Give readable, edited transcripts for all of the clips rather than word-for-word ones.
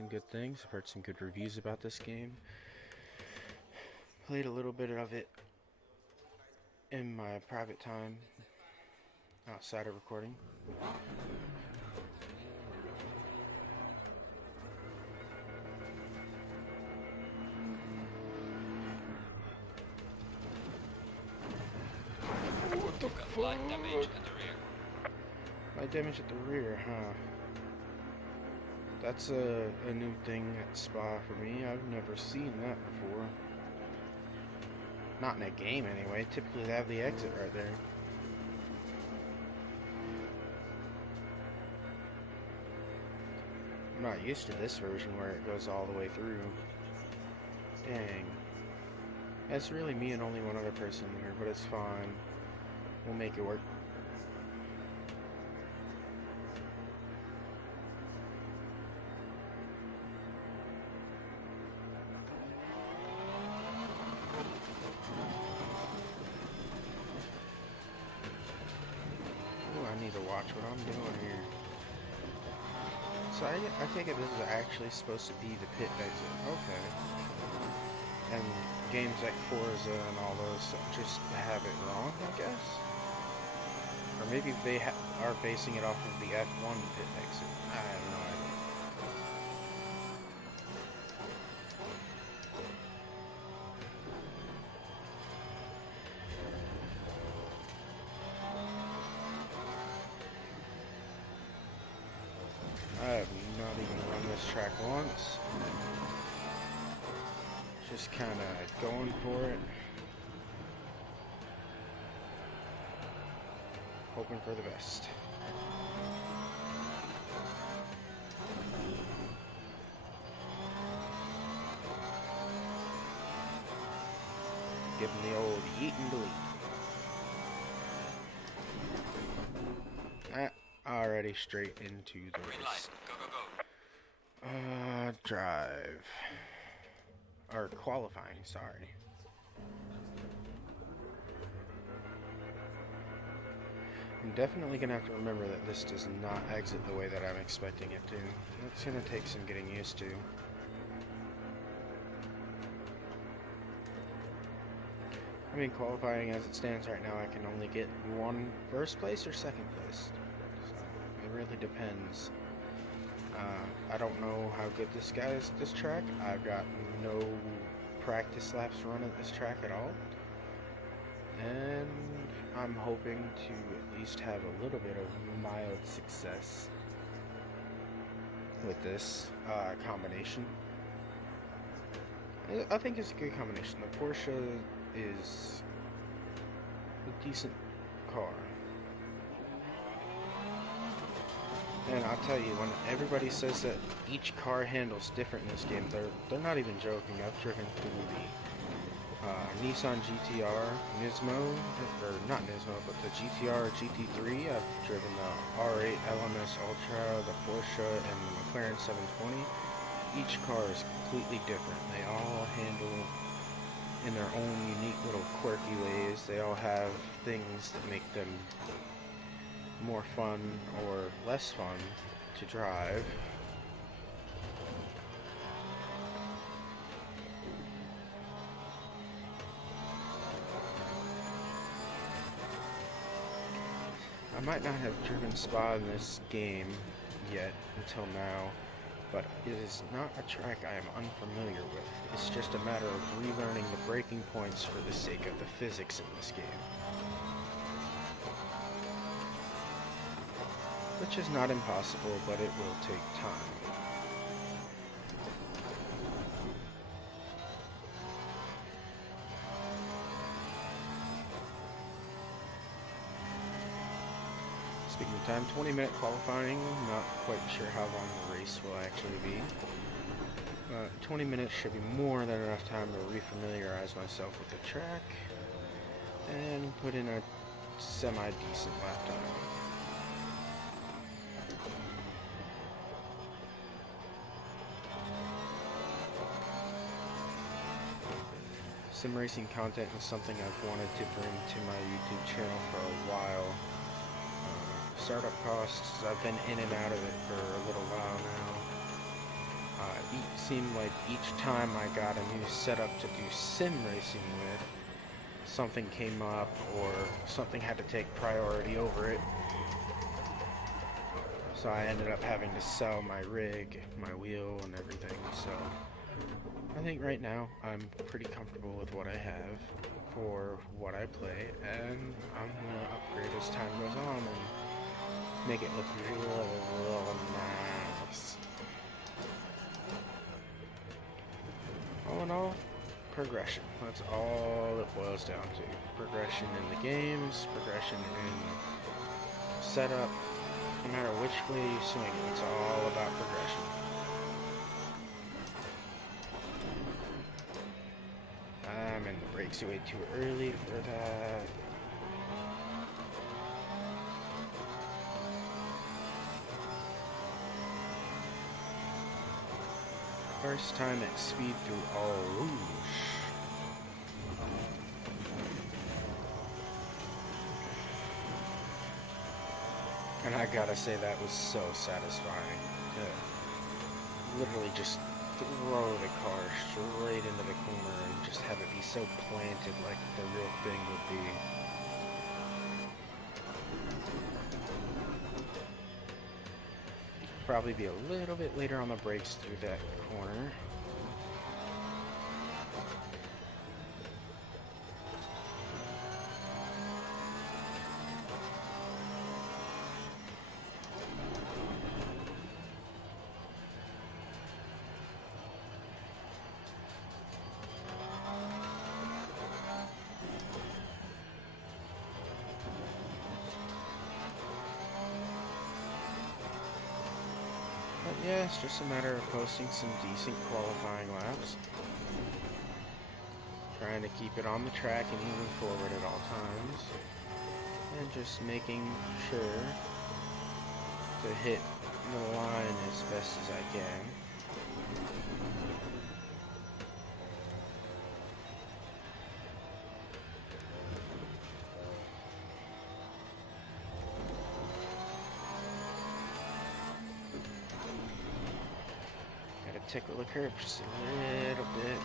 some good things. I've heard some good reviews about this game. Played a little bit of it in my private time outside of recording. What the fuck? Light damage at the rear. Light damage at the rear, huh? That's a new thing at Spa for me. I've never seen that before. Not in a game anyway. Typically they have the exit right there. I'm not used to this version where it goes all the way through. Dang. It's really me and only one other person here, but it's fine. We'll make it work. Ooh, I need to watch what I'm doing here. So I take it this is actually supposed to be the pit exit. Okay. And games like Forza and all those just have it wrong, I guess? Or maybe they are basing it off of the F1 pit exit. I have no idea. I have not even run this track once. Just kind of going for it. Hoping for the best. Give him the old yeet and delete. Already straight into the Green race. light. Go, go, go. Drive. Or qualifying, sorry. I'm definitely going to have to remember that this does not exit the way that I'm expecting it to. It's going to take some getting used to. I mean, qualifying as it stands right now, I can only get one first place or second place. So it really depends. I don't know how good this guy is at this track. I've got no practice laps run at this track at all. And I'm hoping to at least have a little bit of mild success with this combination. I think it's a good combination. The Porsche is a decent car. And I'll tell you, when everybody says that each car handles different in this game, they're not even joking. I've driven through the Nissan GTR Nismo, or not Nismo, but the GTR GT3. I've driven the R8 LMS Ultra, the Porsche, and the McLaren 720. Each car is completely different. They all handle in their own unique little quirky ways. They all have things that make them more fun or less fun to drive. I might not have driven Spa in this game yet until now, but it is not a track I am unfamiliar with. It's just a matter of relearning the braking points for the sake of the physics in this game. Which is not impossible, but it will take time. Speaking of time, 20-minute qualifying. Not quite sure how long the race will actually be. 20 minutes should be more than enough time to refamiliarize myself with the track and put in a semi-decent lap time. Sim racing content is something I've wanted to bring to my YouTube channel for a while. Startup costs, I've been in and out of it for a little while now. it seemed like each time I got a new setup to do sim racing with, something came up or something had to take priority over it. So I ended up having to sell my rig, my wheel, and everything. So I think right now I'm pretty comfortable with what I have for what I play, and I'm gonna upgrade as time goes on and make it look real nice. All in all, progression. That's all it boils down to. Progression in the games, progression in setup. No matter which way you swing it, it's all about progression. I'm in the brakes way too early for that. First time at speed through Eau Rouge. And I gotta say, that was so satisfying to literally just throw the car straight into the corner and just have it be so planted like the real thing would be. Probably be a little bit later on the brakes through that corner. But yeah, it's just a matter of posting some decent qualifying laps. Trying to keep it on the track and moving forward at all times. And just making sure to hit the line as best as I can. Gotta tickle the curb just a little bit.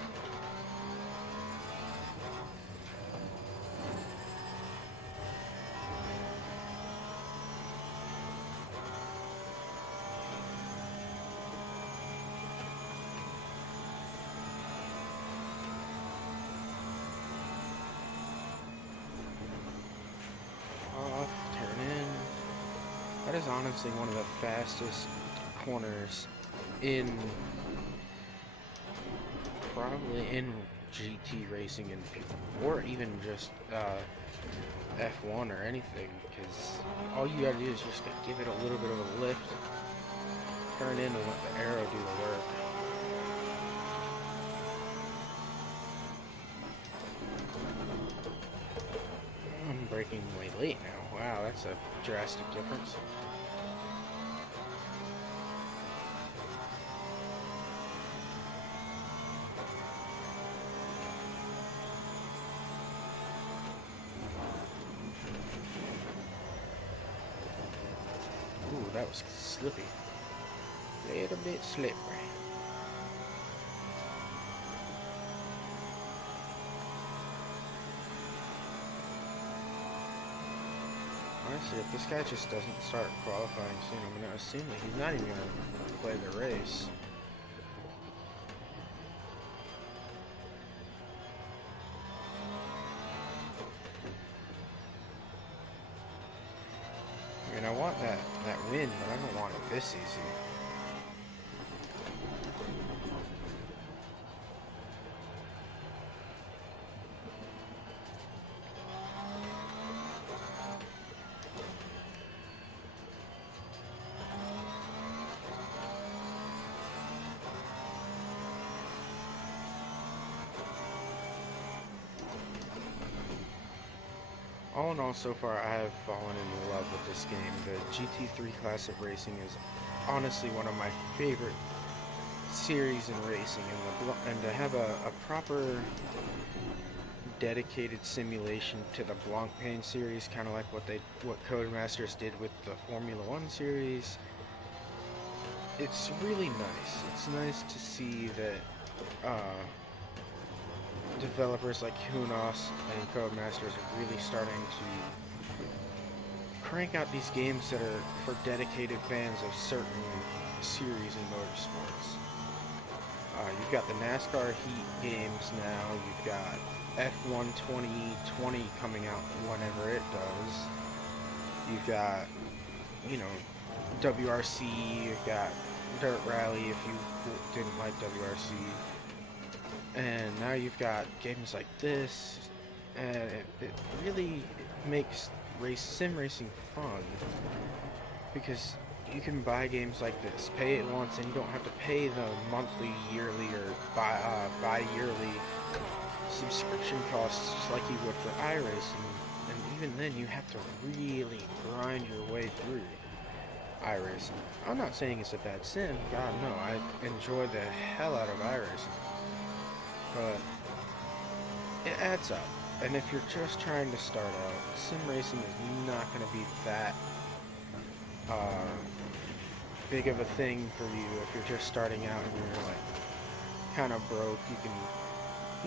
Off, turn in. That is honestly one of the fastest corners in probably in GT racing or even just F1 or anything, because all you gotta do is just give it a little bit of a lift, turn in, and let the arrow do the work. I'm braking way late now. Wow, that's a drastic difference. Ooh, that was slippy. A little bit slippery. Honestly, if this guy just doesn't start qualifying soon, I'm going to assume that he's not even going to play the race. I mean, I want that win, but I don't want it this easy. All in all, so far, I have fallen in love with this game. The GT3 class of racing is honestly one of my favorite series in racing, and to have a proper dedicated simulation to the Blancpain series, kind of like what Codemasters did with the Formula One series, it's really nice. It's nice to see that developers like Kunos and Codemasters are really starting to crank out these games that are for dedicated fans of certain series in motorsports. You've got the NASCAR Heat games now. You've got F1 2020 coming out whenever it does. You've got, you know, WRC. You've got Dirt Rally if you didn't like WRC. And now you've got games like this. And it really makes sim racing fun. Because you can buy games like this, pay it once, and you don't have to pay the monthly, yearly, or bi-yearly subscription costs just like you would for iRacing. And even then, you have to really grind your way through iRacing. I'm not saying it's a bad sim. God, no. I enjoy the hell out of iRacing. But it adds up. And if you're just trying to start out, sim racing is not going to be that big of a thing for you if you're just starting out and you're like kind of broke. You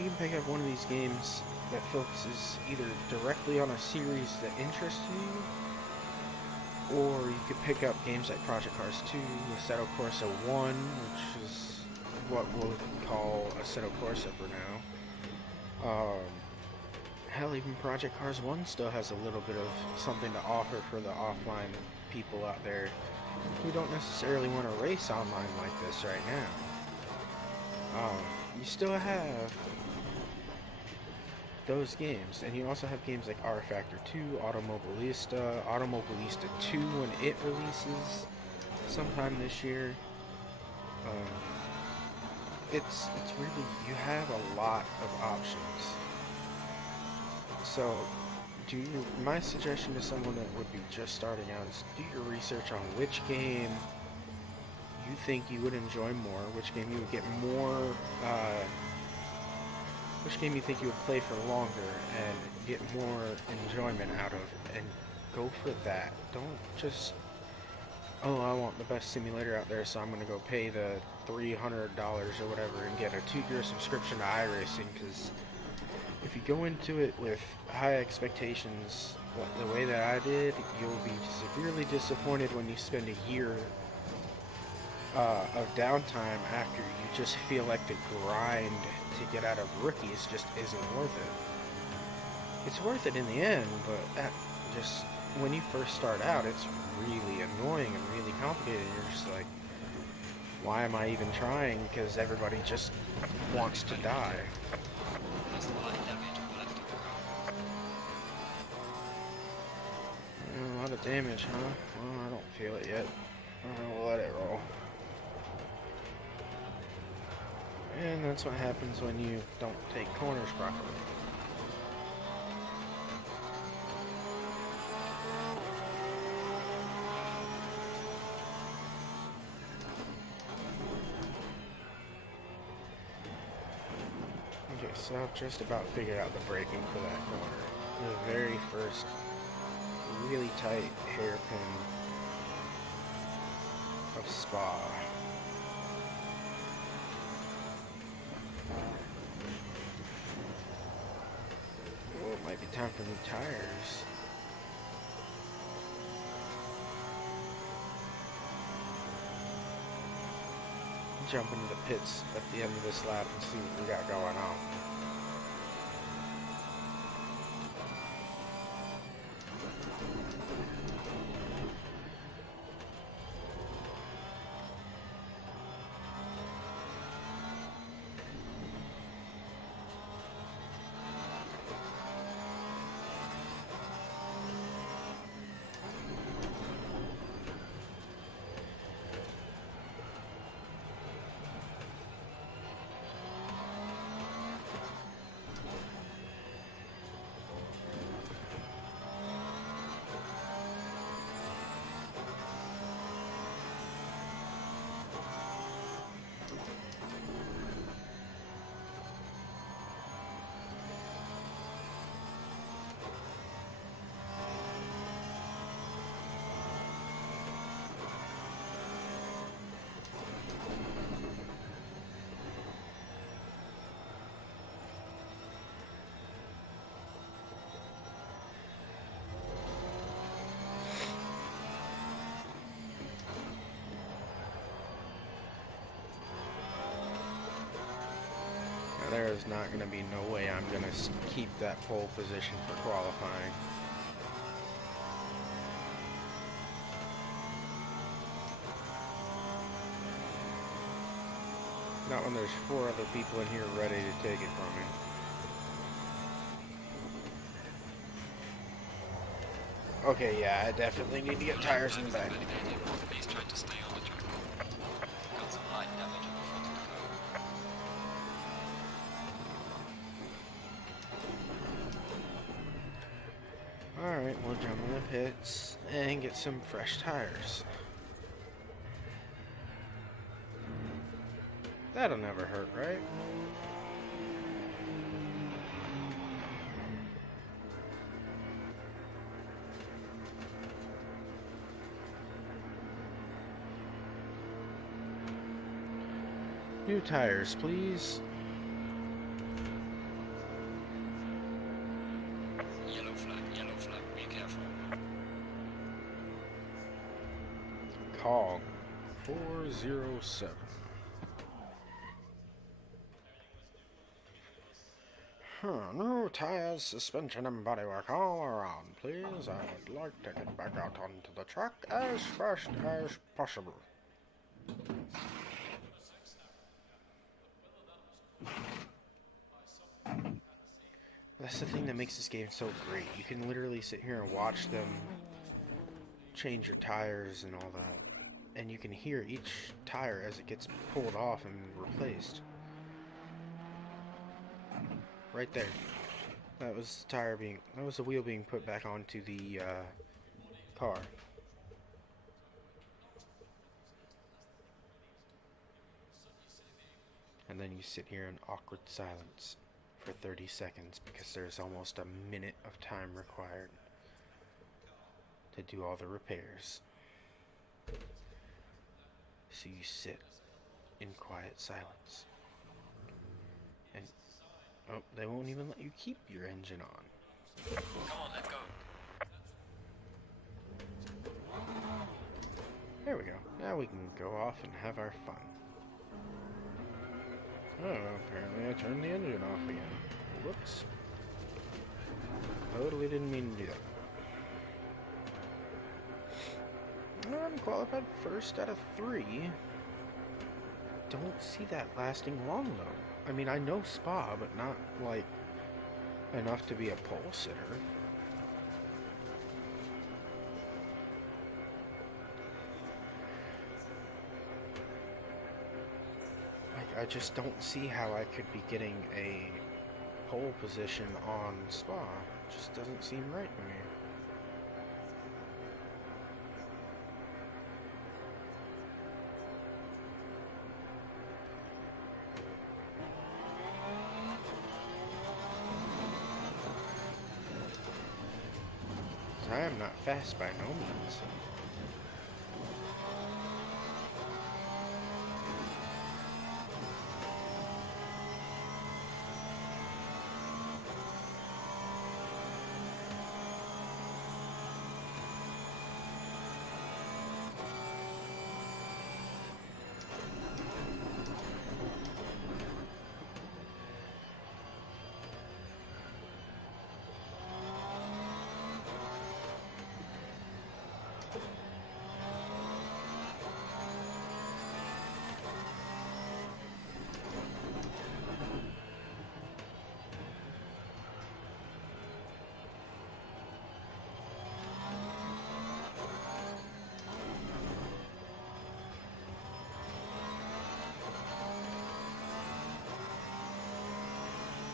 can pick up one of these games that focuses either directly on a series that interests you, or you could pick up games like Project Cars 2, Assetto Corsa 1, which is what we'll call Assetto Corsa for now. Hell, even Project Cars 1 still has a little bit of something to offer for the offline people out there who don't necessarily want to race online like this right now. You still have those games, and you also have games like R Factor 2, Automobilista 2 when it releases sometime this year. It's really, you have a lot of options. So my suggestion to someone that would be just starting out is do your research on which game you think you would enjoy more, which game you would get more, which game you think you would play for longer and get more enjoyment out of, and go for that. Don't just, oh, I want the best simulator out there, so I'm going to go pay the $300 or whatever and get a 2-year subscription to iRacing, because if you go into it with high expectations, the way that I did, you'll be severely disappointed when you spend a year of downtime after you just feel like the grind to get out of rookies just isn't worth it. It's worth it in the end, but just when you first start out, it's really annoying and really complicated. You're just like, why am I even trying? Because everybody just wants to die. That's the light damage on the left of the car. A lot of damage, huh? Well, I don't feel it yet. We'll let it roll. And that's what happens when you don't take corners properly. Okay, so I've just about figured out the braking for that corner. The very first really tight hairpin of Spa. Oh, it might be time for new tires. Jump into the pits at the end of this lap and see what we got going on. There is not going to be no way I'm going to keep that pole position for qualifying. Not when there's 4 other people in here ready to take it from me. Okay, yeah, I definitely need to get tires in the back. Please try to stay on the track. Got some light damage on the front of the car. Alright, we'll jump in the pits and get some fresh tires. That'll never hurt, right? New tires, please. Yellow flag, be careful. Cog 407. New tires, suspension, and bodywork all around, please. I would like to get back out onto the track as fast as possible. That's the thing that makes this game so great. You can literally sit here and watch them change your tires and all that. And you can hear each tire as it gets pulled off and replaced. Right there. That was the wheel being put back onto the car. And then you sit here in awkward silence for 30 seconds because there's almost a minute of time required to do all the repairs. So you sit in quiet silence. And oh, they won't even let you keep your engine on. Come on, let's go. There we go. Now we can go off and have our fun. Oh, apparently I turned the engine off again. Whoops. Totally didn't mean to do that. I'm qualified first out of 3. Don't see that lasting long though. I mean, I know Spa, but not like enough to be a pole sitter. I just don't see how I could be getting a pole position on Spa. It just doesn't seem right to me. I am not fast by no means.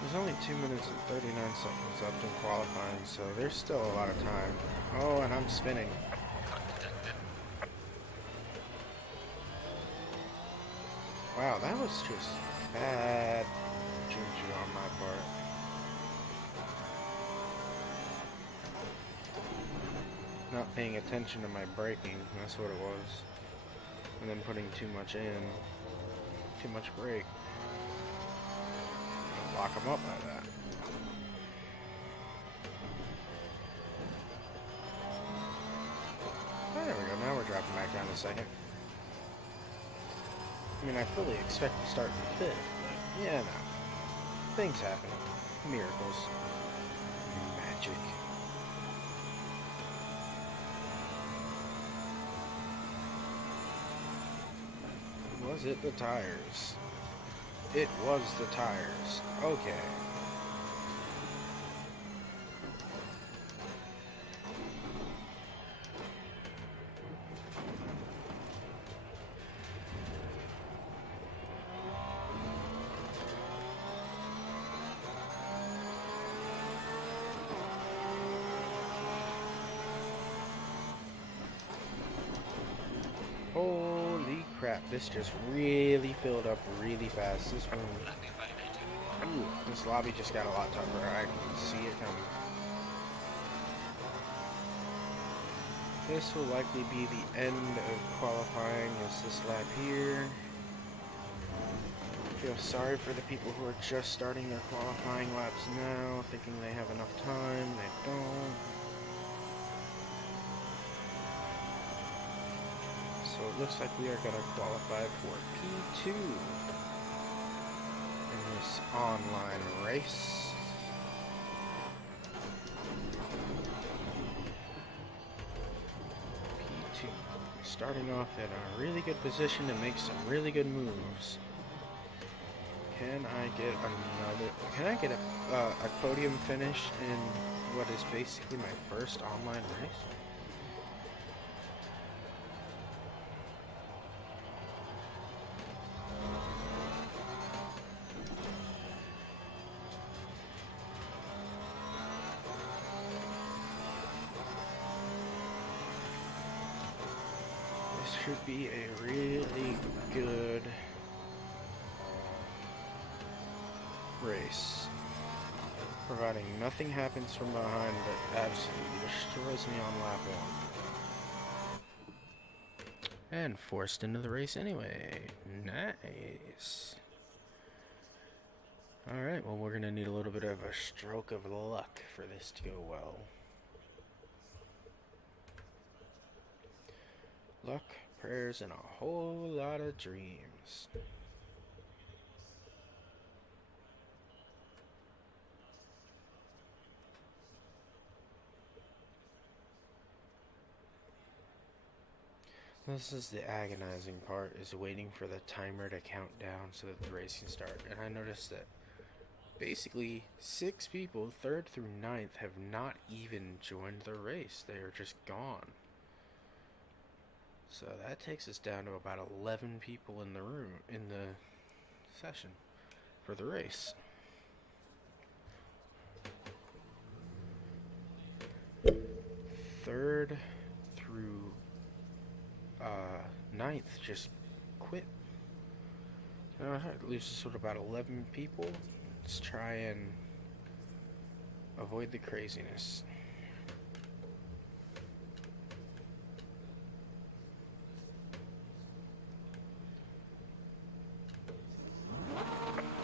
There's only 2 minutes and 39 seconds left in qualifying, so there's still a lot of time. Oh, and I'm spinning. Wow, that was just bad juju on my part. Not paying attention to my braking, that's what it was. And then putting too much in. Too much brake. Lock them up like that. Oh, there we go. Now we're dropping back down to second. I mean, I fully expect to start in 5th, but yeah, no. Things happen. Miracles. Magic. Was it the tires? It was the tires. Okay. Holy crap, this just really filled up really fast. This one, Let me validate you. ooh, this lobby just got a lot tougher. I can see it coming. This will likely be the end of qualifying as this lap here. I feel sorry for the people who are just starting their qualifying laps now, thinking they have enough time. They don't. So it looks like we are going to qualify for P2 in this online race. P2. Starting off in a really good position to make some really good moves. Can I get a podium finish in what is basically my first online race? This should be a really good race, providing nothing happens from behind that absolutely destroys me on lap 1. And forced into the race anyway. Nice. Alright, well, we're going to need a little bit of a stroke of luck for this to go well. Luck, prayers, and a whole lot of dreams. This is the agonizing part, is waiting for the timer to count down so that the race can start. And I noticed that basically 6 people, 3rd through 9th, have not even joined the race. They are just gone. So that takes us down to about 11 people in the room, in the session for the race. 3rd through 9th just quit. It leaves us with about 11 people. Let's try and avoid the craziness.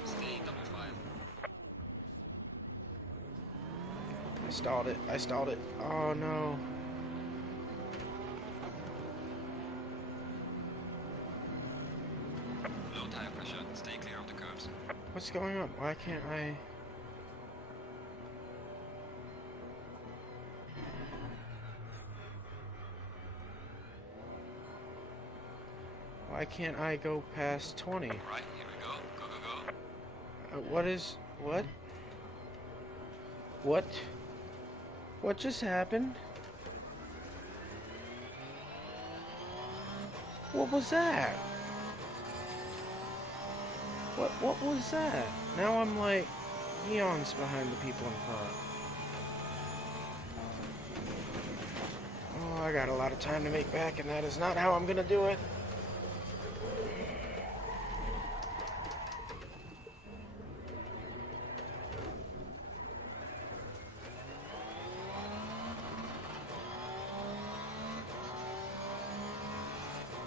Stay double file. I stalled it. Oh no. Low tire pressure. Stay clear of the curbs. What's going on? Why can't I? Why can't I go past 20? Right, here we go. Go, go, go. What is... What? What? What just happened? What was that? What was that? Now I'm like eons behind the people in front. Oh, I got a lot of time to make back, and that is not how I'm gonna do it.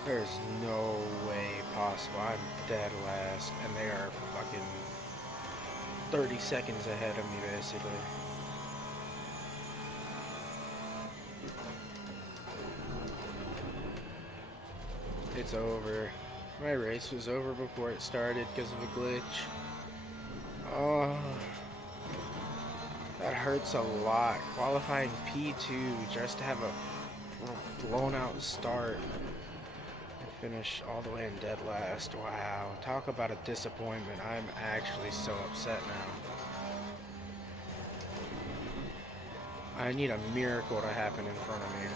There's no way possible. I'm dead last, and they are fucking 30 seconds ahead of me, basically. It's over. My race was over before it started because of a glitch. Oh. hurts a lot. Qualifying P2 just to have a blown out start and finish all the way in dead last. Wow, talk about a disappointment. I'm actually so upset now. I need a miracle to happen in front of me.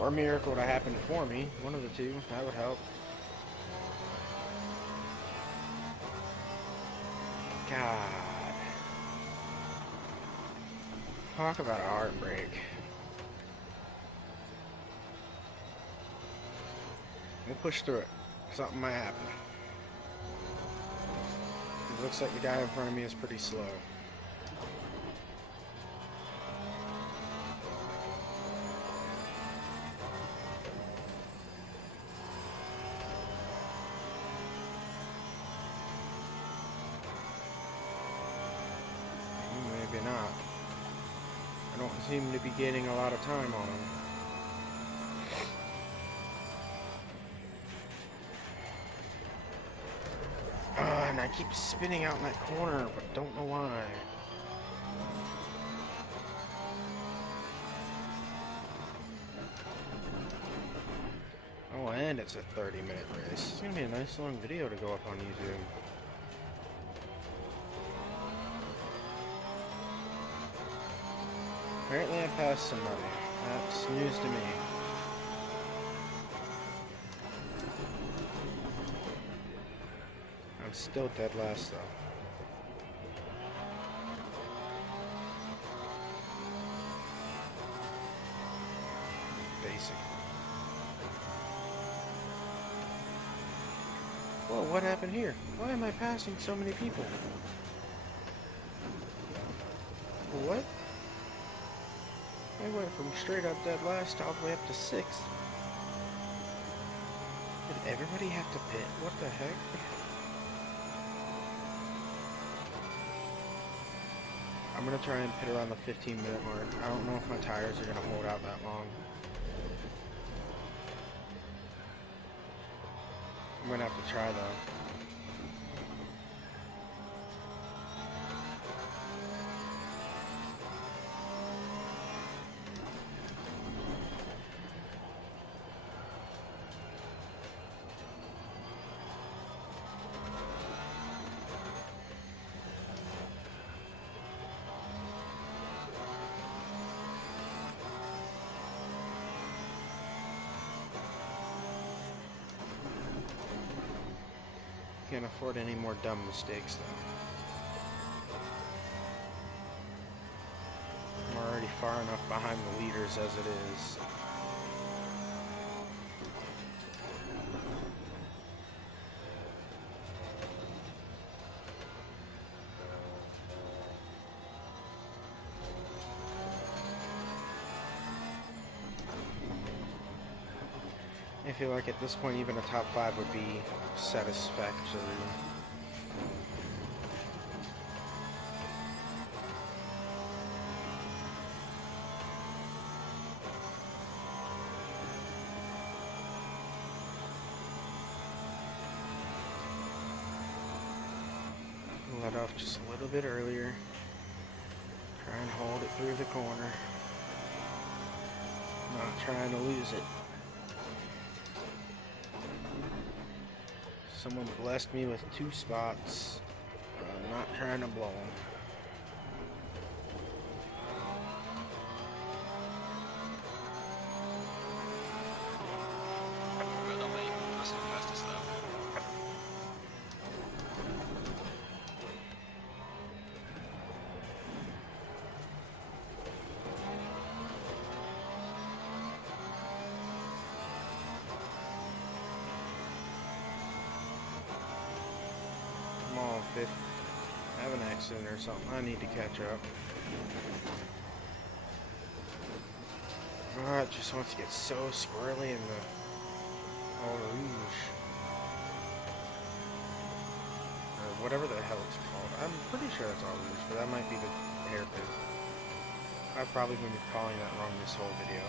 Or a miracle to happen for me. One of the two. That would help. God. Talk about a heartbreak. We'll push through it. Something might happen. It looks like the guy in front of me is pretty slow. Maybe not. I don't seem to be getting a lot of time on him. And I keep spinning out in that corner, but don't know why. Oh, and it's a 30-minute race. It's gonna be a nice long video to go up on YouTube. Apparently I passed somebody. That's news to me. I'm still dead last though. Basically. Whoa, what happened here? Why am I passing so many people? What? I went from straight up dead last all the way up to 6th. Did everybody have to pit? What the heck? I'm gonna try and pit around the 15-minute mark. I don't know if my tires are gonna hold out that long. I'm gonna have to try though. Can't afford any more dumb mistakes though. I'm already far enough behind the leaders as it is. I feel like at this point even a top 5 would be satisfactory. Let off just a little bit earlier. Try and hold it through the corner. Not trying to lose it. Someone blessed me with 2 spots. I'm not trying to blow them. We're not making personal fastest now. I'm all 5th. I have an accident or something. I need to catch up. Oh, it just wants to get so squirrely in the Eau Rouge. Or whatever the hell it's called. I'm pretty sure it's Eau Rouge, but that might be the hairpin. I've probably been calling that wrong this whole video.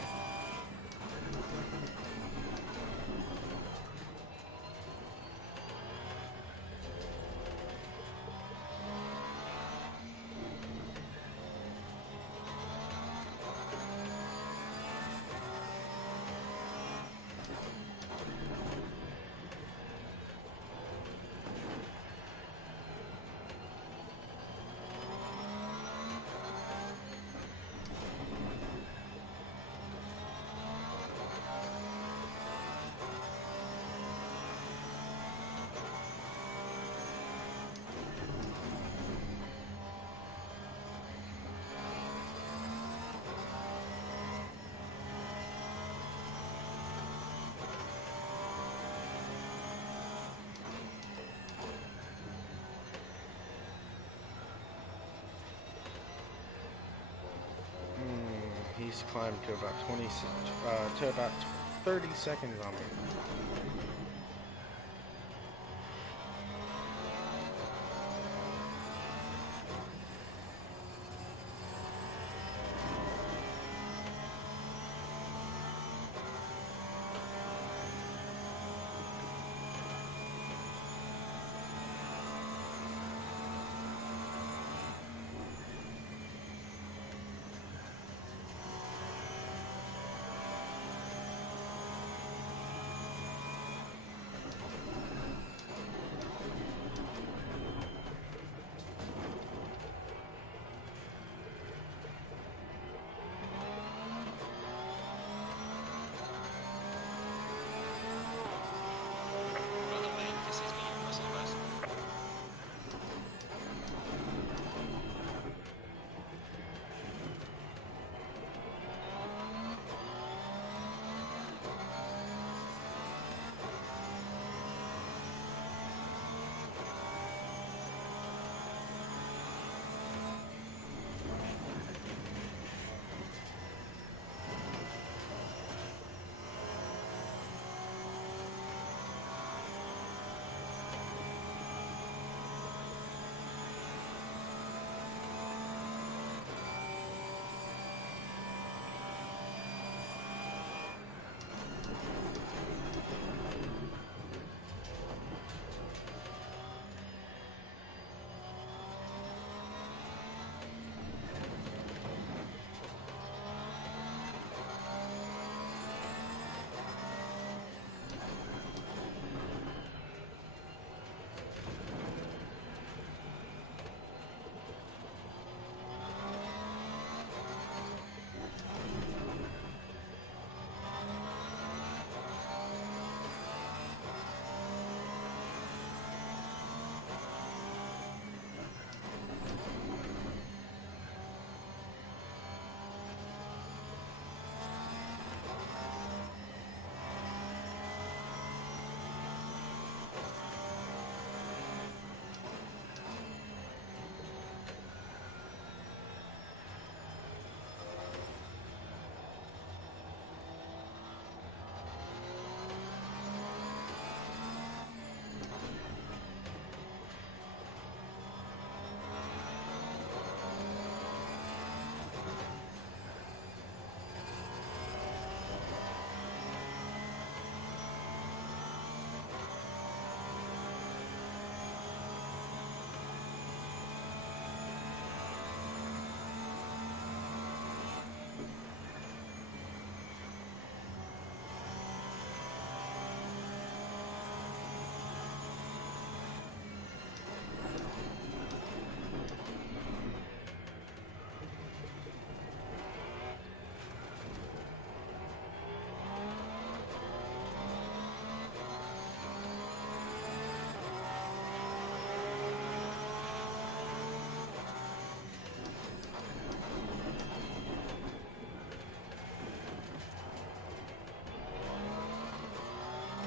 pace climbed to about 30 seconds on me. Well, I mean, this is me impressive, guys.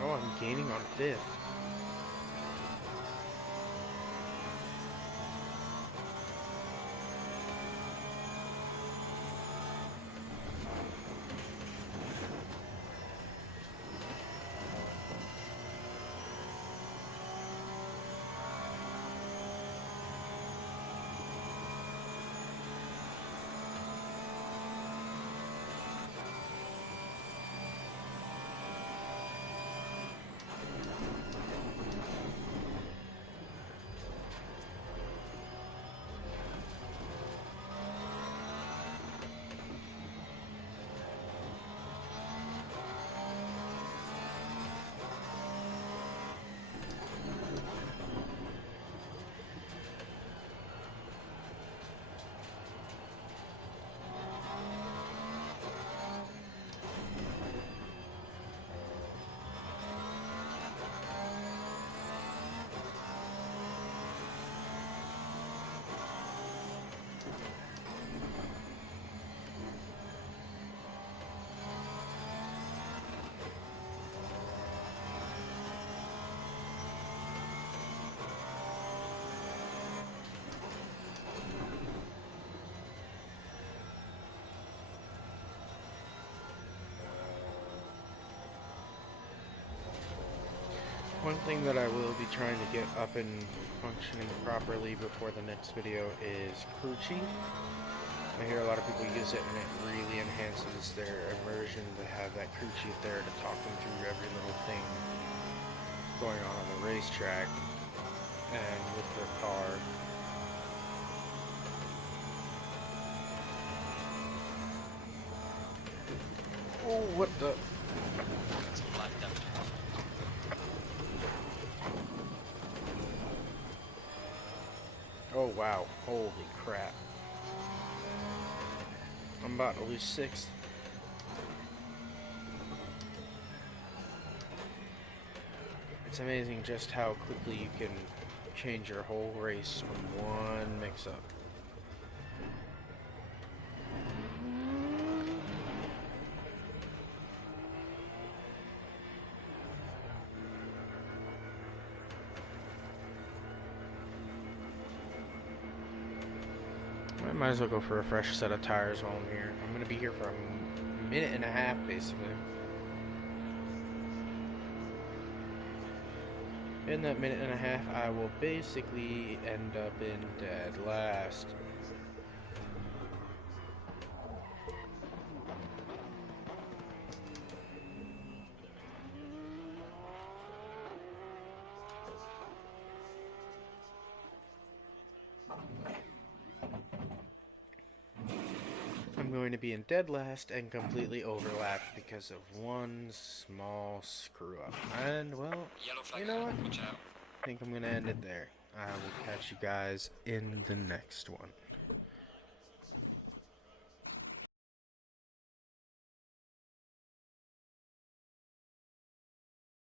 Oh, I'm gaining on 5th. One thing that I will be trying to get up and functioning properly before the next video is crew chief. I hear a lot of people use it and it really enhances their immersion to have that crew chief there to talk them through every little thing going on the racetrack and with their car. Oh, what the? Got some light damage on the front. Oh wow, holy crap. I'm about to lose 6th. It's amazing just how quickly you can change your whole race from one mix-up. I might as well go for a fresh set of tires while I'm here. I'm going to be here for a minute and a half, basically. In that minute and a half, I will basically end up in dead last. I'm going to be in dead last and completely overlapped because of one small screw up. And, well, Yellow flag, you know what? watch out. I think I'm going to end it there. I will catch you guys in the next one.